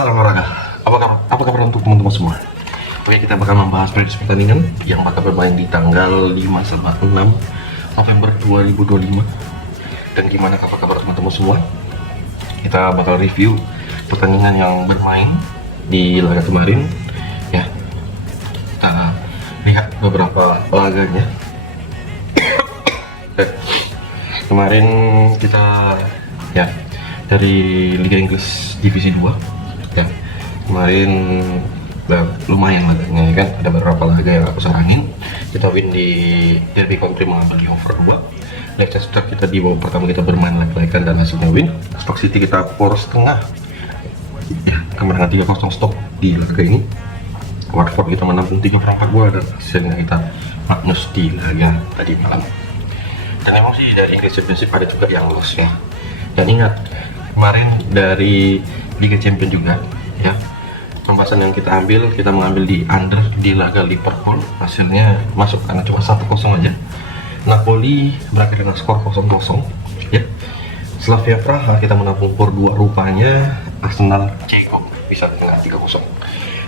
Salam olahraga. Apa kabar untuk teman-teman semua? Oke, kita bakal membahas prediksi pertandingan yang bakal bermain di tanggal 5-6 November 2025. Dan gimana kabar teman-teman semua? Kita bakal review pertandingan yang bermain di laga kemarin. Ya, kita lihat beberapa laganya. Kemarin kita dari Liga Inggris Divisi 2 ya, kemarin lumayan laganya ya kan, ada beberapa laga yang aku saranin. Kita win di Derby County mengambil di over 2. Leicester kita di babak pertama kita bermain lag-lagan dan hasilnya win. Stoke City kita poros tengah ya, kemenangan 3-0 stop di laga ini. Watford kita menampung 3/4 gol dan hasilnya kita magnus di laga tadi malam. Dan emang sih dari Inggris Championship ada juga yang loss ya. Dan ingat, kemarin dari Liga Champion juga ya, pembahasan yang kita mengambil di under di laga Liverpool, hasilnya masuk karena cuma 1-0 aja. Napoli berakhir dengan skor 0-0 ya. Slavia Praha kita menampung por 2, rupanya Arsenal ceko bisa dengan 3-0.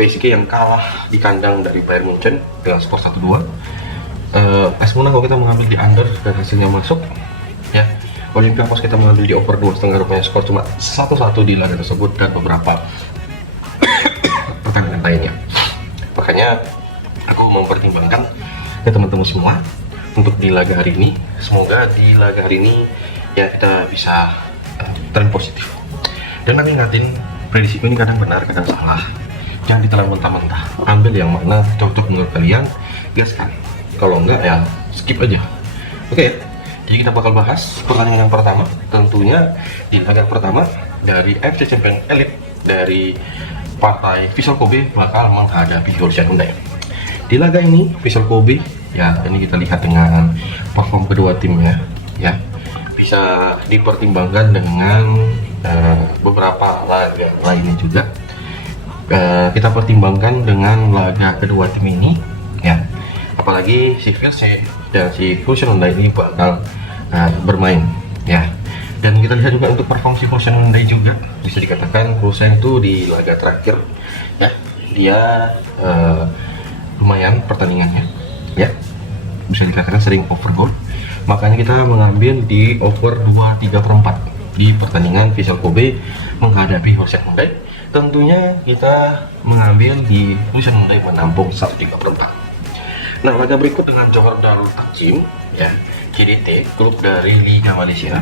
PSG yang kalah di kandang dari Bayern Munchen dengan skor 1-2. AS Monaco kita mengambil di under dan hasilnya masuk ya. Olympiakos kita mengambil di over 2,5, rupanya skor cuma 1-1 di laga tersebut dan beberapa pertandingan lainnya. Makanya aku mempertimbangkan ya teman-teman semua untuk di laga hari ini. Semoga di laga hari ini ya kita bisa tren positif. Dan nanti ingatin, prediksiku ini kadang benar kadang salah. Jangan ditelan mentah-mentah. Ambil yang mana cocok menurut kalian, gaskan. Kalau enggak ya skip aja. Oke. Jadi kita bakal bahas pertandingan yang pertama, tentunya di laga pertama dari FC Champions Elite dari partai Vissel Kobe bakal menghadapi Horsen Hyundai. Di laga ini Vissel Kobe ya, ini kita lihat dengan perform kedua timnya ya, bisa dipertimbangkan dengan beberapa laga lainnya juga. Kita pertimbangkan dengan laga kedua tim ini ya, apalagi si Vissel dan si Horsen Hyundai ini bakal bermain ya. Dan kita lihat juga untuk perform si Horsen Hyundai juga bisa dikatakan Horsen itu di laga terakhir ya, dia lumayan pertandingannya ya, bisa dikatakan sering over goal. Makanya kita mengambil di over 2/3/4 di pertandingan Vissel Kobe menghadapi Horsen Hyundai. Tentunya kita mengambil di Horsen Hyundai menampung 1/3/4. Nah, laga berikut dengan Johor Darul Takzim ya, JDT, klub dari Liga Malaysia.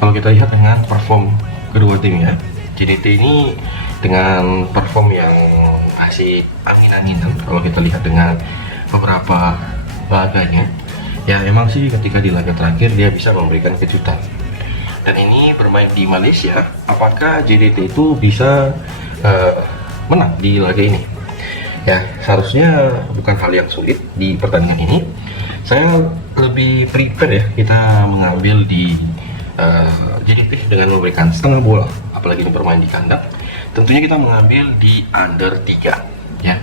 Kalau kita lihat dengan perform kedua tim ya, JDT ini dengan perform yang masih angin-anginan. Kalau kita lihat dengan beberapa laganya ya, emang sih ketika di laga terakhir dia bisa memberikan kejutan. Dan ini bermain di Malaysia, apakah JDT itu bisa menang di laga ini? Ya, seharusnya bukan hal yang sulit di pertandingan ini. Saya lebih prepare ya, kita mengambil di JDT dengan memberikan setengah bola, apalagi ini bermain di kandang. Tentunya kita mengambil di under 3 ya.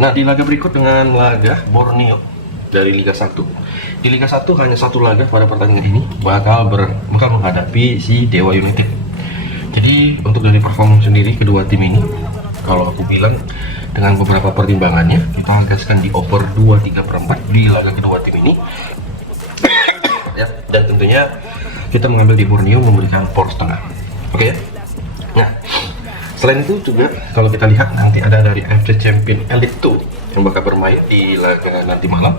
Nah, di laga berikut dengan laga Borneo dari Liga 1. Di Liga 1 hanya satu laga pada pertandingan ini, bakal menghadapi si Dewa United. Jadi untuk dari perform sendiri kedua tim ini, kalau aku bilang dengan beberapa pertimbangannya, kita gaskan di over 2/3/4 di laga kedua tim ini ya. Dan tentunya kita mengambil di Borneo memberikan por setengah. Oke ya. Nah, selain itu juga kalau kita lihat nanti ada dari FC Champions Elite 2 yang bakal bermain di laga nanti malam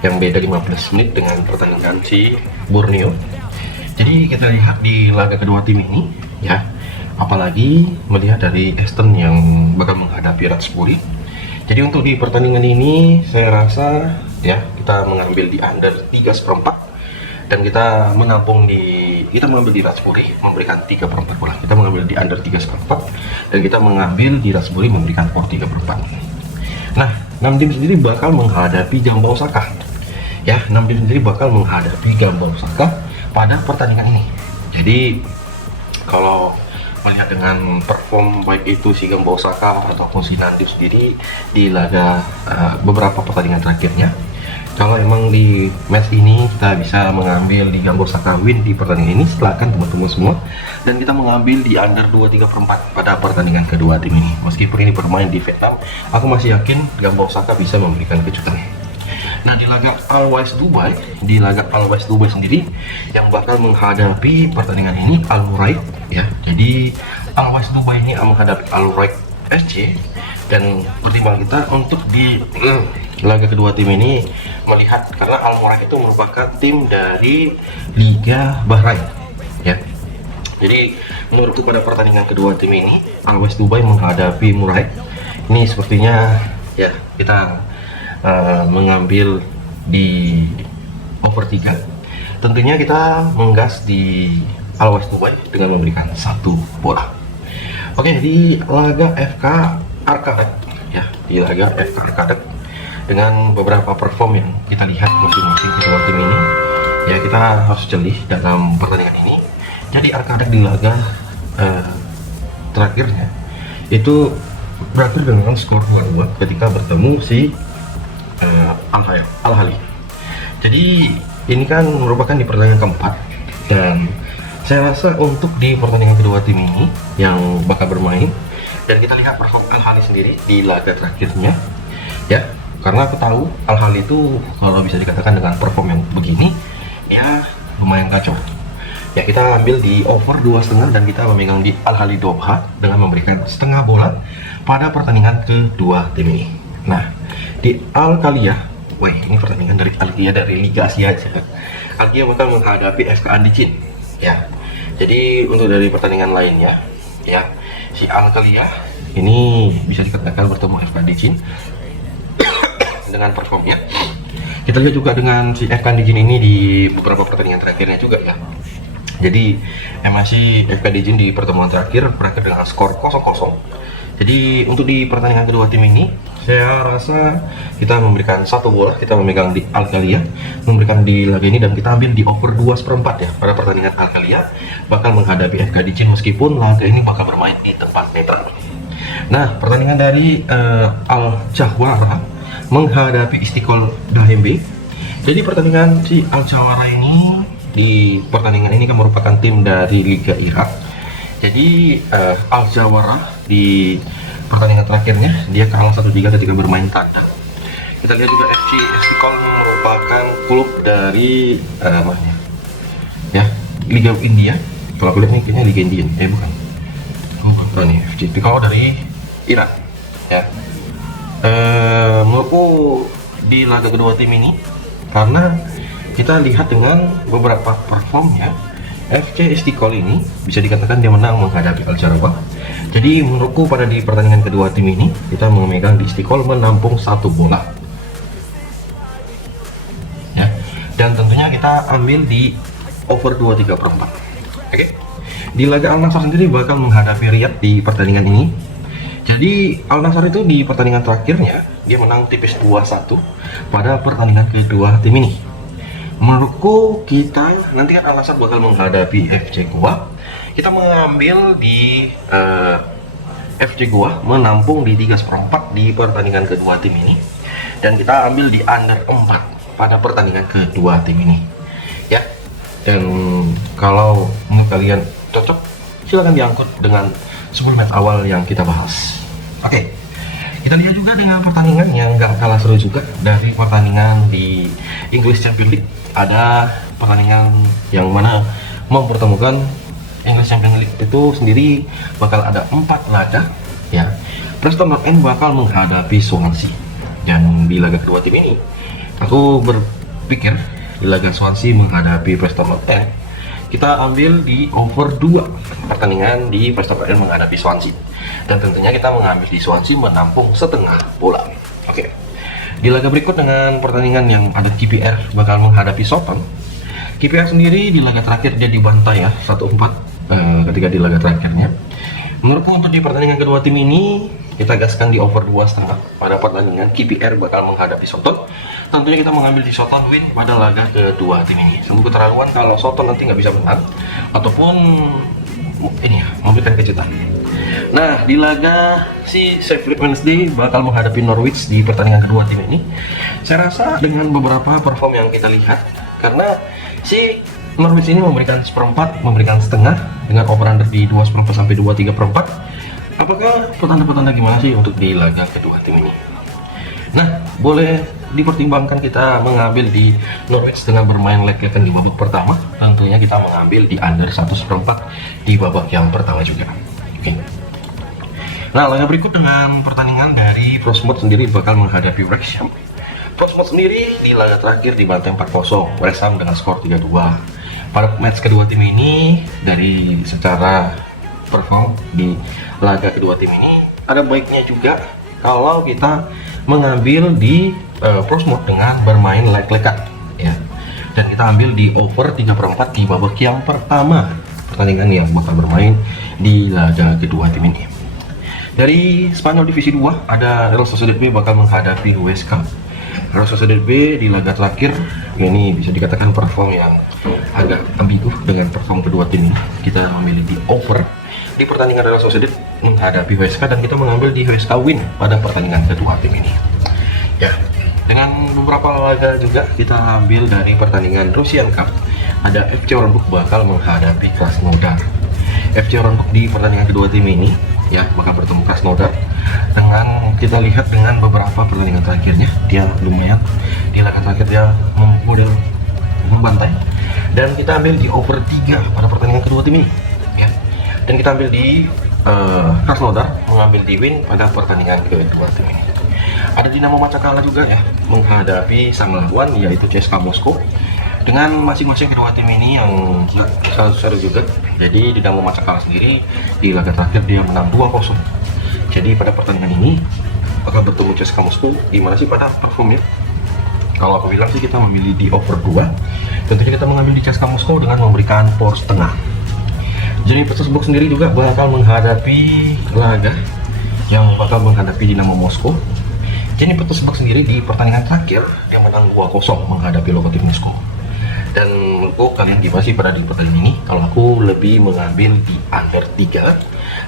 yang beda 15 menit dengan pertandingan si Borneo. Jadi kita lihat di laga kedua tim ini ya, apalagi melihat dari Aston yang bakal menghadapi Ratsbury. Jadi untuk di pertandingan ini saya rasa ya, kita mengambil di under 3/4 dan kita mengambil di Ratsbury memberikan 3/4 bola. Kita mengambil di under 3/4 dan kita mengambil di Ratsbury memberikan por 3/4. Nah, 6 tim sendiri bakal menghadapi Jambau Osaka ya, 6 tim sendiri bakal menghadapi Jambau Osaka pada pertandingan ini. Jadi kalau melihat dengan perform baik itu si Jambau Osaka ataupun si Nandu sendiri di laga beberapa pertandingan terakhirnya, kalau emang di match ini kita bisa mengambil di Gambor Saka win di pertandingan ini, silakan teman-teman semua. Dan kita mengambil di under 2-3/4 pada pertandingan kedua tim ini. Meskipun ini bermain di Vietnam, aku masih yakin Gambor Saka bisa memberikan kejutan. Nah, di laga Al Wais Dubai sendiri yang bakal menghadapi pertandingan ini Al Muraid ya. Jadi Al Wais Dubai ini menghadapi Al Muraid SC, dan pertimbangan kita untuk di laga kedua tim ini melihat karena Al Muraid itu merupakan tim dari Liga Bahrain ya. Jadi menurutku pada pertandingan kedua tim ini Al Wais Dubai menghadapi Muraid ini sepertinya ya kita mengambil di over 3. Tentunya kita menggas di Al Wais Dubai dengan memberikan 1 bola. Oke, di laga FK Arkadek ya, di laga FK Arkadek dengan beberapa perform yang kita lihat masing-masing kedua tim ini ya, kita harus jeli dalam pertandingan ini. Jadi Arkadek di laga terakhirnya itu berakhir dengan skor 2-2 ketika bertemu si Al-Ahli. Jadi ini kan merupakan di pertandingan keempat, dan saya rasa untuk di pertandingan kedua tim ini yang bakal bermain, dan kita lihat perform Al-Ahli sendiri di laga terakhirnya ya, karena aku tahu Al-Ahli itu kalau bisa dikatakan dengan perform yang begini ya lumayan kacau ya. Kita ambil di over 2,5 dan kita memegang di Al-Ahli Doha dengan memberikan setengah bola pada pertandingan kedua tim ini. Nah, di Al-Khaliyah, wah ini pertandingan dari Al-Khaliyah dari Liga Asia aja. Al-Khaliyah bakal menghadapi FK Andicin ya. Jadi untuk dari pertandingan lainnya ya, si Al-Khaliyah ini bisa dikatakan bertemu FK Andicin dengan performnya. Kita lihat juga dengan si FK Andicin ini di beberapa pertandingan terakhirnya juga ya. Jadi MSI FK Andicin di pertemuan terakhir berakhir dengan skor 0-0. Jadi untuk di pertandingan kedua tim ini saya rasa kita memberikan 1 bola, kita memegang di Al-Khaliyah, memberikan di laga ini, dan kita ambil di over 2,4 ya pada pertandingan Al-Khaliyah bakal menghadapi FK Andicin, meskipun laga ini bakal bermain di tempat netral. Nah, pertandingan dari Al-Jawhara menghadapi Istiqlal Dahembe. Jadi pertandingan si Al-Jawhara ini di pertandingan ini kan merupakan tim dari Liga Irak. Jadi Al-Jawhara di pertandingan terakhirnya dia kalah 1-3 ketika bermain kandang. Kita lihat juga FC Istiqlal merupakan klub dari mana ya, Liga India. Kalau aku lihat ini kayaknya Liga Indian, bukan nih, FC Istiqlal dari Irak ya. Menurutku di laga kedua tim ini, karena kita lihat dengan beberapa performnya, FC Istiqlal ini bisa dikatakan dia menang menghadapi Al-Jawhara. Jadi menurutku pada di pertandingan kedua tim ini kita memegang di Istiqlal menampung 1 bola ya, dan tentunya kita ambil di over 2,3/4. Oke. Di laga Al Nassr sendiri bakal menghadapi Riyadh di pertandingan ini. Jadi Al Nassr itu di pertandingan terakhirnya dia menang tipis 2-1 pada pertandingan kedua tim ini. Menurutku kita nanti kan Al Nassr bakal menghadapi FC Goa. Kita mengambil di FC Goa menampung di 3/4 di pertandingan kedua tim ini, dan kita ambil di under 4 pada pertandingan kedua tim ini ya. Dan kalau menurut kalian cocok, silahkan diangkut dengan 10 match awal yang kita bahas. Oke, kita lihat juga dengan pertandingan yang gak kalah seru juga dari pertandingan di English Champions League. Ada pertandingan yang mana mempertemukan English Champions League itu sendiri bakal ada 4 laga ya. Preston North End bakal menghadapi Swansea, dan di laga kedua tim ini aku berpikir di laga Swansea menghadapi Preston North End kita ambil di over 2 pertandingan di Preston North End menghadapi Swansea, dan tentunya kita mengambil di Swansea menampung setengah bola. Oke. Di laga berikut dengan pertandingan yang ada KPR bakal menghadapi Southampton. KPR sendiri di laga terakhir dia dibantai ya 1-4 ketika di laga terakhirnya. Menurutku untuk di pertandingan kedua tim ini kita gaskan di over 2,5 pada pertandingan KPR bakal menghadapi Southampton. Tentunya kita mengambil di Southampton win pada laga kedua tim ini. Sungguh keterlaluan kalau Southampton nanti nggak bisa menang ataupun ini ya memberikan kejutan. Nah, di laga si Sheffield Wednesday bakal menghadapi Norwich di pertandingan kedua tim ini. Saya rasa dengan beberapa perform yang kita lihat, karena si Norwich ini memberikan seperempat, memberikan setengah dengan over-under di 2/4 sampai 2/3/4. Apakah petanda-petanda gimana sih untuk di laga kedua tim ini? Nah, boleh dipertimbangkan kita mengambil di Norwich dengan bermain leg-legan di babak pertama. Tentunya kita mengambil di under 1/4 di babak yang pertama juga. Oke. Nah, laga berikut dengan pertandingan dari Portsmouth sendiri bakal menghadapi Wrexham. Portsmouth sendiri di laga terakhir dibantai 4-0 Wrexham dengan skor 3-2. Pada match kedua tim ini, dari secara perform di laga kedua tim ini, ada baiknya juga kalau kita mengambil di Portsmouth dengan bermain leg-legan ya. Dan kita ambil di over 3/4 di babak yang pertama pertandingan yang bakal bermain di laga kedua tim ini. Dari Spanyol Divisi 2 ada Real Sociedad B bakal menghadapi Huesca. Real Sociedad B di laga terakhir ini bisa dikatakan perform yang agak ambigu dengan perform kedua tim ini. Kita memilih di over di pertandingan Real Sociedad menghadapi Huesca dan kita mengambil di Huesca win pada pertandingan kedua tim ini. Ya, dengan beberapa laga juga kita ambil dari pertandingan Russian Cup. Ada FC Orenburg bakal menghadapi Krasnodar. FC Orenburg di pertandingan kedua tim ini ya bakal bertemu Krasnodar. Dengan kita lihat dengan beberapa pertandingan terakhirnya, dia lumayan di laga terakhir dia membantai. Dan kita ambil di over 3 pada pertandingan kedua tim ini ya. Dan kita ambil di Krasnodar mengambil di win pada pertandingan kedua tim ini. Ada Dinamo Macakala juga ya menghadapi sang lawan yaitu CSKA Moskow. Dengan masing-masing kedua tim ini yang seru juga. Jadi Dinamo Macakala sendiri di laga terakhir dia menang 2-0. Jadi pada pertandingan ini bakal bertemu CSKA Moskow. Gimana sih pada performnya? Kalau aku bilang sih kita memilih di over 2. Tentunya kita mengambil di CSKA Moskow dengan memberikan power setengah. Jadi Petersburg sendiri juga bakal menghadapi laga yang bakal menghadapi Dinamo Moskow. Jadi Petersburg sendiri di pertandingan terakhir dia menang 2-0 menghadapi Lokomotiv Moskow. Dan menurutku kalian gimana sih pada di pertandingan ini? Kalau aku lebih mengambil di under 3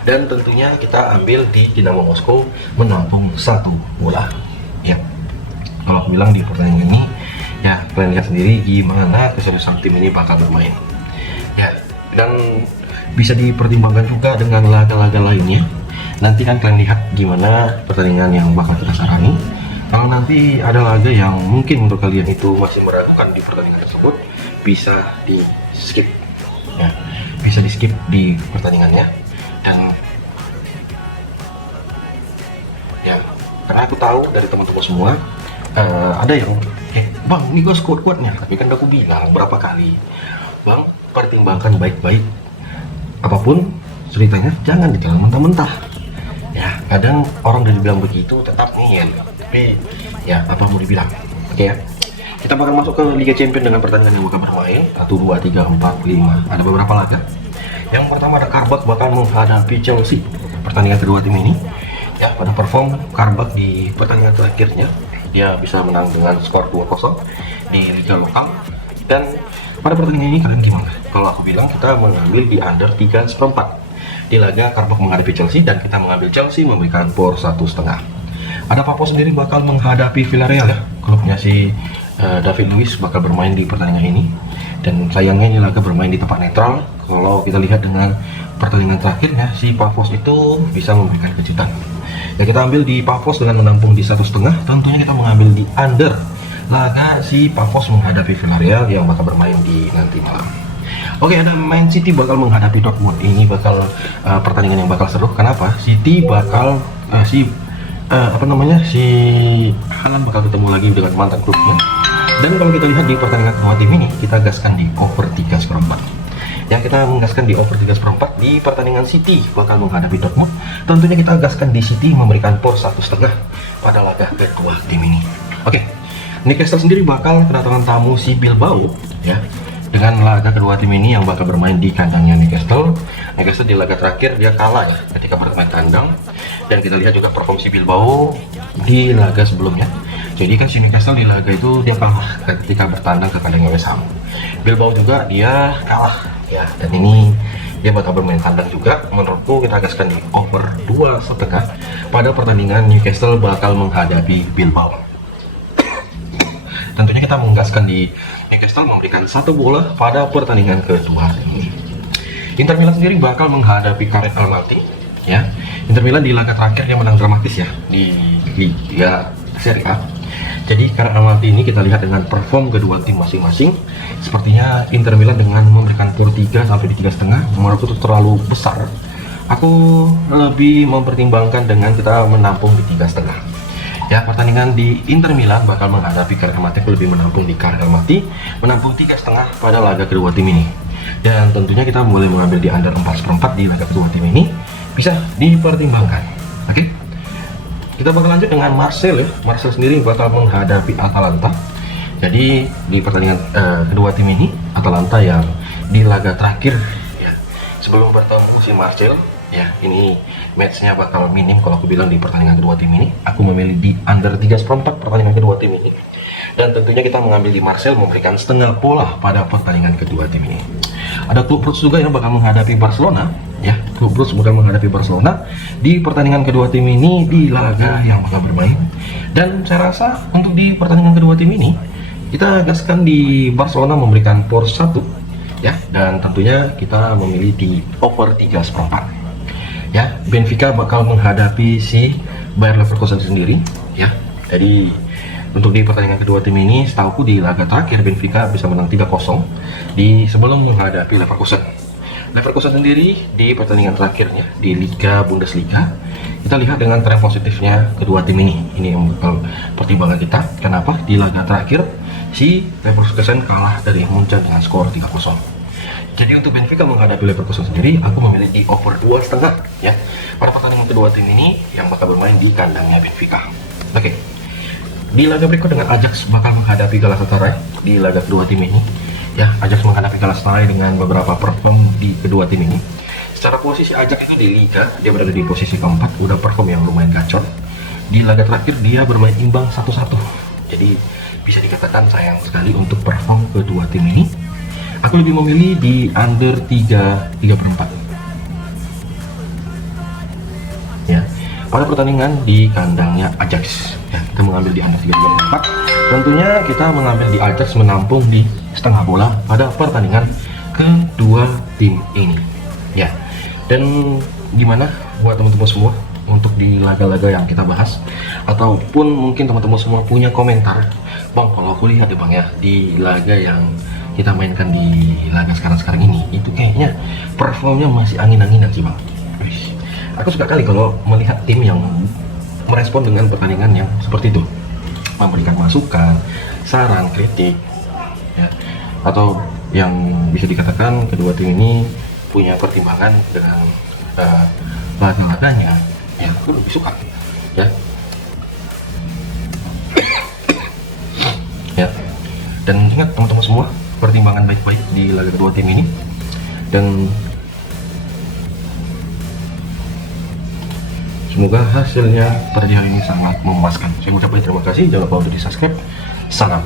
dan tentunya kita ambil di Dinamo Moskow menampung 1 bola. Ya. Kalau aku bilang di pertandingan ini ya kalian lihat sendiri gimana keseriusan tim ini bakal bermain. Ya, dan bisa dipertimbangkan juga dengan laga-laga lainnya. Nanti kan kalian lihat gimana pertandingan yang bakal kita sarani. Kalau nanti ada laga yang mungkin menurut kalian itu masih meragukan di pertandingan tersebut, bisa di skip ya, bisa di skip di pertandingannya. Dan ya, karena aku tahu dari teman-teman semua ada yang bang ini gue kuat-kuatnya, tapi kan aku bilang berapa kali bang, pertimbangkan baik-baik apapun ceritanya, jangan ditelan mentah-mentah ya. Kadang orang udah dibilang begitu tetap nih tapi ya apa mau dibilang. Oke ya, kita bakal masuk ke Liga Champions dengan pertandingan yang bakal bermain 1, 2, 3, 4, 5. Ada beberapa laga. Yang pertama ada Karabakh bakal menghadapi Chelsea. Pertandingan kedua tim ini ya pada perform Karabakh di pertandingan terakhirnya dia bisa menang dengan skor 2-0 di liga lokal. Dan pada pertandingan ini kalian gimana? Kalau aku bilang kita mengambil di under 3/4 di laga Karabakh menghadapi Chelsea dan kita mengambil Chelsea memberikan power 1,5. Ada Papo sendiri bakal menghadapi Villarreal ya. Klubnya si David Luiz bakal bermain di pertandingan ini. Dan sayangnya ini laga bermain di tempat netral. Kalau kita lihat dengan pertandingan terakhirnya si Pavos itu bisa memberikan kejutan. Ya kita ambil di Pavos dengan menampung di 1,5. Tentunya kita mengambil di under laga si Pavos menghadapi Villarreal yang bakal bermain di nanti malam. Oke, ada Man City bakal menghadapi Dortmund. Ini bakal pertandingan yang bakal seru. Kenapa? City bakal si Haaland bakal ketemu lagi dengan mantan klubnya. Dan kalau kita lihat di pertandingan kedua tim ini, kita gaskan di over 3/4. Yang kita menggaskan di over 3/4 di pertandingan City bakal menghadapi Dortmund. Tentunya kita gaskan di City memberikan power 1,5 pada laga kedua tim ini. Oke, Newcastle sendiri bakal kedatangan tamu si Bilbao ya. Dengan laga kedua tim ini yang bakal bermain di kandangnya Newcastle. Newcastle di laga terakhir dia kalah ya ketika bermain kandang. Dan kita lihat juga perform si Bilbao di laga sebelumnya. Jadi kan si Newcastle di laga itu dia kalah ketika bertandang ke kandangnya West Ham. Bilbao juga dia kalah ya. Dan ini dia bakal bermain kandang juga. Menurutku kita gaskan di over 2,5 pada pertandingan Newcastle bakal menghadapi Bilbao. Tentunya kita menggaskan di Newcastle memberikan 1 bola pada pertandingan kedua ini. Inter Milan sendiri bakal menghadapi Cagliari Almaty ya. Inter Milan di laga terakhir dia menang dramatis ya di Liga Serie A. Jadi Cagliari Almaty ini kita lihat dengan perform kedua tim masing-masing, sepertinya Inter Milan dengan memberikan skor 3 sampai di 3,5 menurutku itu terlalu besar. Aku lebih mempertimbangkan dengan kita menampung di 3,5. Ya, pertandingan di Inter Milan bakal menghadapi Cagliari Almaty, aku lebih menampung di Cagliari Almaty, menampung 3,5 pada laga kedua tim ini. Dan tentunya kita boleh mengambil di under 4/4 di laga kedua tim ini, bisa dipertimbangkan. Oke, kita bakal lanjut dengan Marseille ya. Marseille sendiri bakal menghadapi Atalanta. Jadi di pertandingan kedua tim ini, Atalanta yang di laga terakhir ya, sebelum bertemu si Marseille ya, ini matchnya bakal minim kalau aku bilang di pertandingan kedua tim ini. Aku memilih di under 3/4 pertandingan kedua tim ini, dan tentunya kita mengambil di Marseille memberikan setengah bola pada pertandingan kedua tim ini. Ada klub Brugge juga yang bakal menghadapi Barcelona ya. Klub Brugge bakal menghadapi Barcelona di pertandingan kedua tim ini di laga yang bakal bermain. Dan saya rasa untuk di pertandingan kedua tim ini kita gaskan di Barcelona memberikan power 1 ya, dan tentunya kita memilih di over 3/4 ya. Benfica bakal menghadapi si Bayer Leverkusen sendiri ya. Jadi untuk di pertandingan kedua tim ini, setahuku di laga terakhir Benfica bisa menang 3-0 di sebelum menghadapi Leverkusen. Leverkusen sendiri di pertandingan terakhirnya di Liga Bundesliga, kita lihat dengan tren positifnya kedua tim ini. Ini yang bakal pertimbangan kita. Kenapa di laga terakhir si Leverkusen kalah dari Munchen dengan skor 3-0. Jadi untuk Benfica menghadapi Leverkusen sendiri, aku memilih di over 2,5 ya pada pertandingan kedua tim ini yang bakal bermain di kandangnya Benfica. Oke. Di laga berikut dengan Ajax bakal menghadapi Galatasaray di laga kedua tim ini ya. Ajax menghadapi Galatasaray dengan beberapa perform di kedua tim ini. Secara posisi Ajax itu di Liga dia berada di posisi keempat, udah perform yang lumayan gacor. Di laga terakhir dia bermain imbang 1-1. Jadi bisa dikatakan sayang sekali untuk perform kedua tim ini. Aku lebih memilih di under 3/4 ya pada pertandingan di kandangnya Ajax ya. Kita mengambil di under 3/4. Tentunya kita mengambil di Ajax menampung di setengah bola pada pertandingan kedua tim ini ya. Dan gimana buat teman-teman semua untuk di laga-laga yang kita bahas, ataupun mungkin teman-teman semua punya komentar, Bang, kalau aku lihat ya Bang ya, di laga yang kita mainkan di laga sekarang ini itu kayaknya performnya masih angin-anginan sih Bang. Aku suka kali kalau melihat tim yang merespon dengan pertandingan yang seperti itu, memberikan masukan, saran, kritik ya, atau yang bisa dikatakan kedua tim ini punya pertimbangan dengan laga-laganya ya. Aku lebih suka ya. Ya, dan ingat teman-teman semua, pertimbangan baik-baik di laga kedua tim ini, dan semoga hasilnya pada hari ini sangat memuaskan. Saya ucapkan terima kasih, jangan lupa untuk di subscribe. Salam.